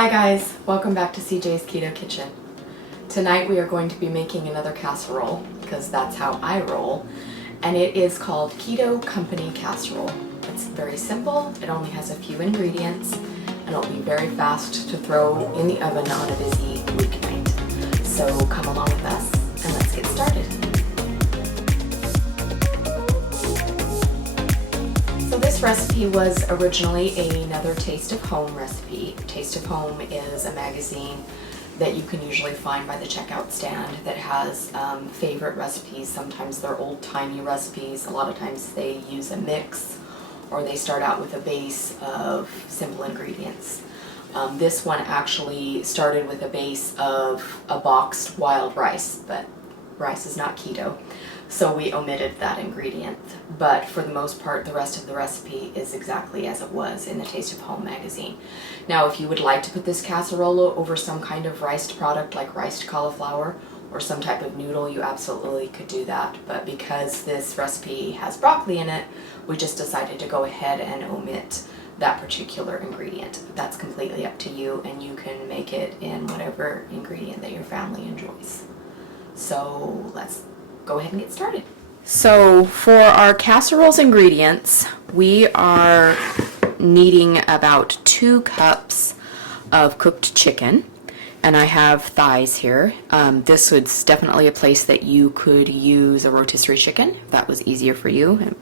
Hi guys, welcome back to CJ's Keto Kitchen. Tonight we are going to be making another casserole because that's how I roll, and it is called Keto Company Casserole. It's very simple, it only has a few ingredients, and it'll be very fast to throw in the oven on a busy weeknight. So come along with us and let's get started. So this recipe was originally another Taste of Home recipe. Taste of Home is a magazine that you can usually find by the checkout stand that has favorite recipes. Sometimes they're old-timey recipes. A lot of times they use a mix, or they start out with a base of simple ingredients. This one actually started with a base of a boxed wild rice, but rice is not keto, so we omitted that ingredient. But for the most part, the rest of the recipe is exactly as it was in the Taste of Home magazine. Now, if you would like to put this casserole over some kind of riced product like riced cauliflower or some type of noodle, you absolutely could do that. But because this recipe has broccoli in it, we just decided to go ahead and omit that particular ingredient. That's completely up to you, and you can make it in whatever ingredient that your family enjoys. So let's go ahead and get started. So for our casserole's ingredients, we are needing about 2 cups of cooked chicken, and I have thighs here. This was definitely a place that you could use a rotisserie chicken if that was easier for you,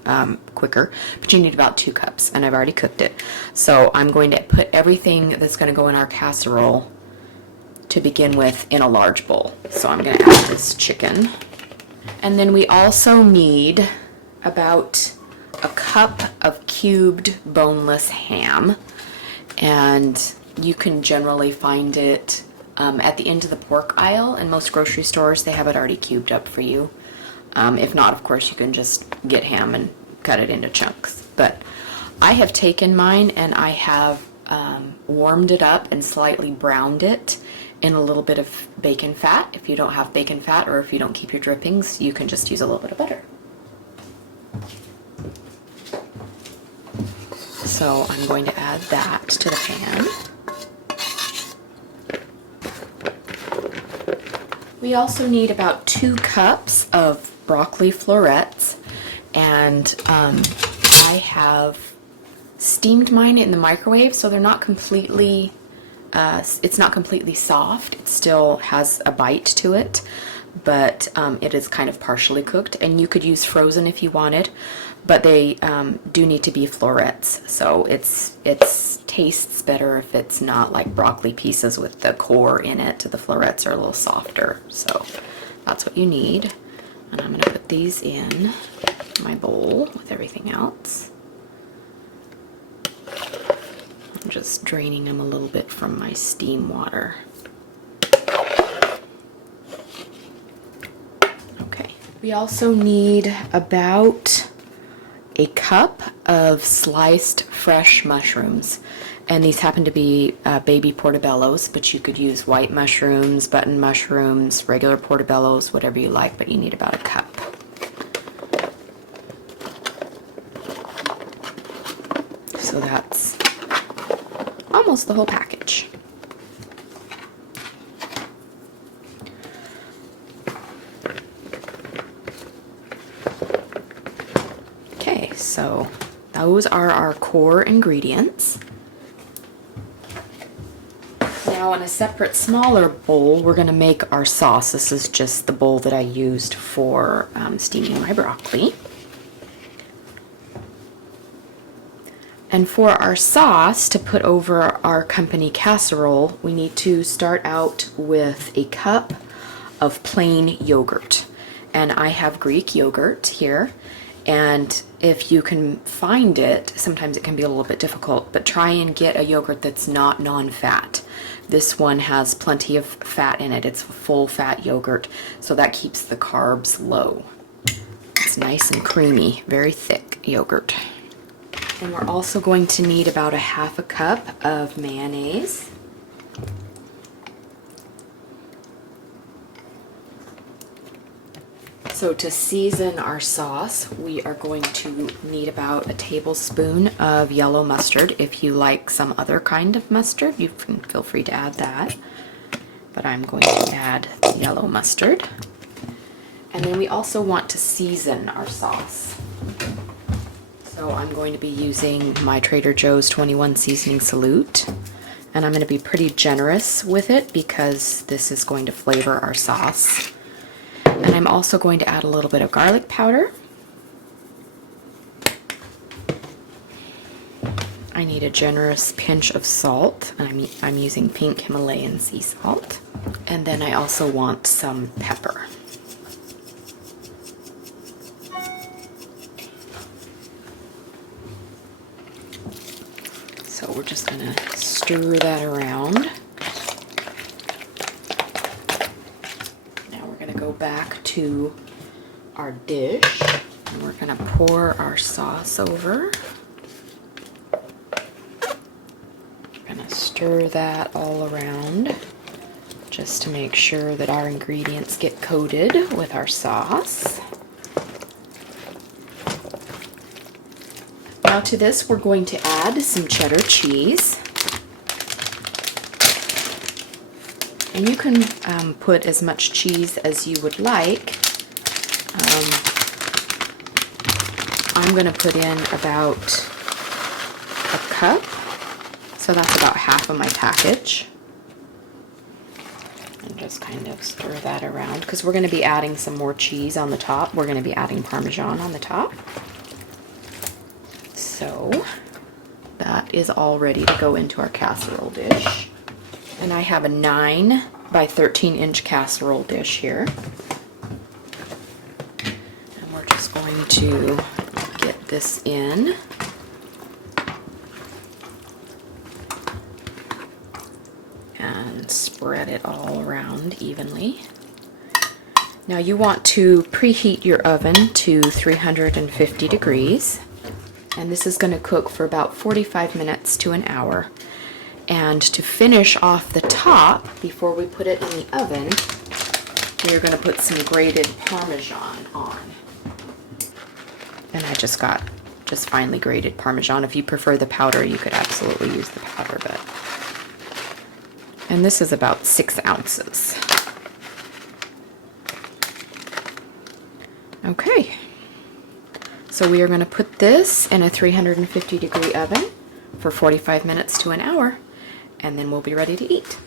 quicker, but you need about 2 cups, and I've already cooked it. So I'm going to put everything that's going to go in our casserole to begin with in a large bowl. So I'm going to add this chicken. And then we also need about a cup of cubed boneless ham. And you can generally find it at the end of the pork aisle. In most grocery stores, they have it already cubed up for you. If not, of course, you can just get ham and cut it into chunks. But I have taken mine and I have warmed it up and slightly browned it in a little bit of bacon fat. If you don't have bacon fat, or if you don't keep your drippings, you can just use a little bit of butter. So I'm going to add that to the pan. We also need about 2 cups of broccoli florets, and I have steamed mine in the microwave, so they're not completely it's not completely soft. It still has a bite to it, but it is kind of partially cooked, and you could use frozen if you wanted, but they do need to be florets, so it tastes better if it's not like broccoli pieces with the core in it. The florets are a little softer, so that's what you need. And I'm going to put these in my bowl with everything else. I'm just draining them a little bit from my steam water. Okay. We also need about a cup of sliced fresh mushrooms. And these happen to be baby portobellos, but you could use white mushrooms, button mushrooms, regular portobellos, whatever you like, but you need about a cup. So that's almost the whole package. Okay, so those are our core ingredients. Now in a separate smaller bowl, we're going to make our sauce. This is just the bowl that I used for steaming my broccoli. And for our sauce to put over our company casserole, we need to start out with a cup of plain yogurt. And I have Greek yogurt here, and if you can find it, sometimes it can be a little bit difficult, but try and get a yogurt that's not non-fat. This one has plenty of fat in it. It's a full fat yogurt, so that keeps the carbs low. It's nice and creamy, very thick yogurt. And we're also going to need about a half a cup of mayonnaise. So to season our sauce, we are going to need about a tablespoon of yellow mustard. If you like some other kind of mustard, you can feel free to add that. But I'm going to add yellow mustard. And then we also want to season our sauce. So I'm going to be using my Trader Joe's 21 Seasoning Salute. And I'm going to be pretty generous with it because this is going to flavor our sauce. And I'm also going to add a little bit of garlic powder. I need a generous pinch of salt. I'm using pink Himalayan sea salt. And then I also want some pepper. So we're just going to stir that around. Go back to our dish and we're going to pour our sauce over. We're going to stir that all around just to make sure that our ingredients get coated with our sauce. Now to this we're going to add some cheddar cheese. And you can put as much cheese as you would like. I'm going to put in about a cup, so that's about half of my package. And just kind of stir that around because we're going to be adding some more cheese on the top. We're going to be adding Parmesan on the top. So that is all ready to go into our casserole dish. And I have a 9 by 13 inch casserole dish here. And we're just going to get this in. And spread it all around evenly. Now you want to preheat your oven to 350 degrees. And this is going to cook for about 45 minutes to an hour. And to finish off the top, before we put it in the oven, we're going to put some grated Parmesan on. And I just got finely grated Parmesan. If you prefer the powder, you could absolutely use the powder. And this is about 6 ounces. Okay. So we are going to put this in a 350 degree oven for 45 minutes to an hour. And then we'll be ready to eat.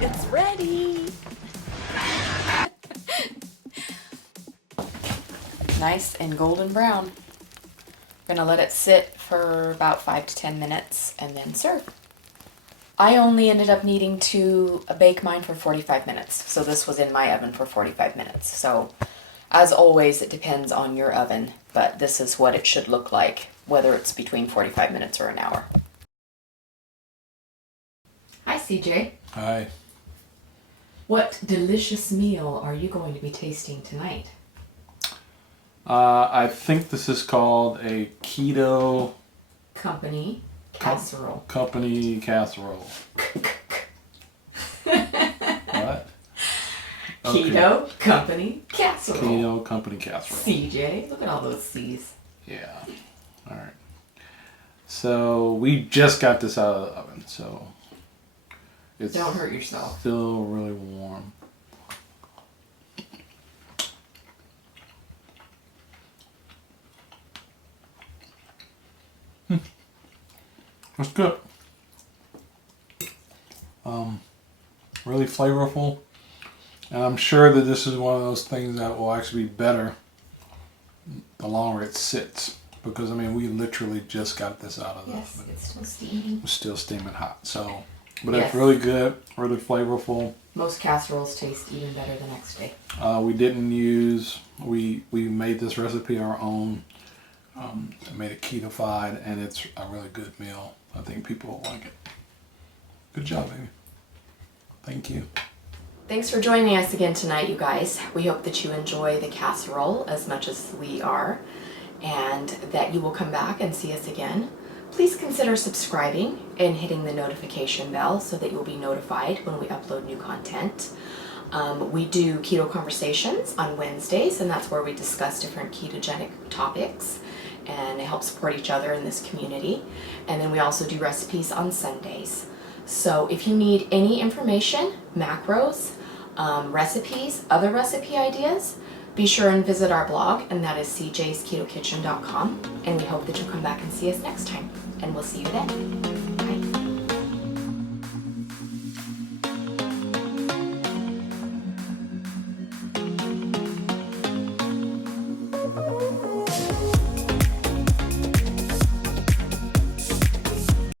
It's ready! Nice and golden brown. Gonna let it sit for about 5 to 10 minutes and then serve. I only ended up needing to bake mine for 45 minutes. So this was in my oven for 45 minutes. So as always, it depends on your oven, but this is what it should look like, whether it's between 45 minutes or an hour. Hi, CJ. Hi. What delicious meal are you going to be tasting tonight? I think this is called a Keto Company casserole. Company casserole. What? Keto Company casserole. Keto Company casserole. CJ, look at all those C's. Yeah. All right. So we just got this out of the oven, so it's Don't hurt yourself. still really warm. It's good. Really flavorful. And I'm sure that this is one of those things that will actually be better the longer it sits. Because, I mean, we literally just got this out of the oven. It's still steaming. It's still steaming hot. So, but Yes. it's really good, really flavorful. Most casseroles taste even better the next day. We didn't use, we made this recipe our own. I made it Ketofied, and it's a really good meal. I think people will like it. Good job, baby. Thank you. Thanks for joining us again tonight, you guys. We hope that you enjoy the casserole as much as we are, and that you will come back and see us again. Please consider subscribing and hitting the notification bell so that you'll be notified when we upload new content. We do keto conversations on Wednesdays, and that's where we discuss different ketogenic topics and help support each other in this community. And then we also do recipes on Sundays. So if you need any information, macros, recipes, other recipe ideas, be sure and visit our blog, and that is cjsketokitchen.com. And we hope that you'll come back and see us next time. And we'll see you then. Bye.